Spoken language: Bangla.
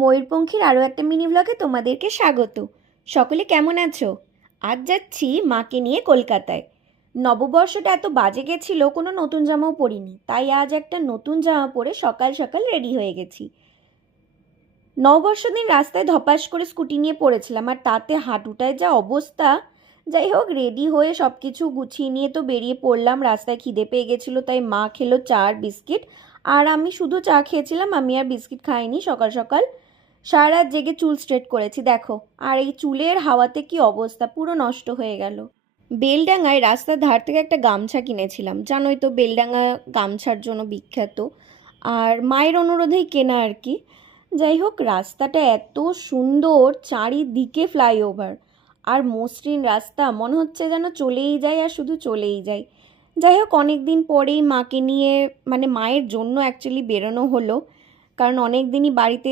ময়ূরপঙ্খীর আরও একটা মিনি ব্লগে তোমাদেরকে স্বাগত। সকলে কেমন আছো? আজ যাচ্ছি মাকে নিয়ে কলকাতায়। নববর্ষটা এত বাজে গেছিল, কোনো নতুন জামাও পরিনি, তাই আজ একটা নতুন জামা পরে সকাল সকাল রেডি হয়ে গেছি। নববর্ষ দিন রাস্তায় ধপাস করে স্কুটি নিয়ে পড়েছিলাম, আর তাতে হাঁটুটায় যা অবস্থা। যাই হোক, রেডি হয়ে সব কিছু গুছিয়ে নিয়ে তো বেরিয়ে পড়লাম। রাস্তায় খিদে পেয়ে গেছিলো, তাই মা খেলো চা আর বিস্কিট, আর আমি শুধু চা খেয়েছিলাম। আমি আর বিস্কিট খাইনি। সকাল সকাল সারা রাত জেগে চুল স্ট্রেট করেছি দেখো, আর এই চুলের হাওয়াতে কি অবস্থা, পুরো নষ্ট হয়ে গেল। বেলডাঙায় রাস্তার ধার থেকে একটা গামছা কিনেছিলাম, জানোই তো বেলডাঙা গামছার জন্য বিখ্যাত, আর মায়ের অনুরোধেই কেনা আর কি। যাই হোক, রাস্তাটা এত সুন্দর, চারিদিকে ফ্লাইওভার আর মসৃণ রাস্তা, মনে হচ্ছে যেন চলেই যায় আর শুধু চলেই যায়। যাই হোক, অনেক দিন পরেই মাকে নিয়ে, মানে মায়ের জন্য অ্যাকচুয়ালি বেরোনো হলো, কারণ অনেক দিনই বাড়িতে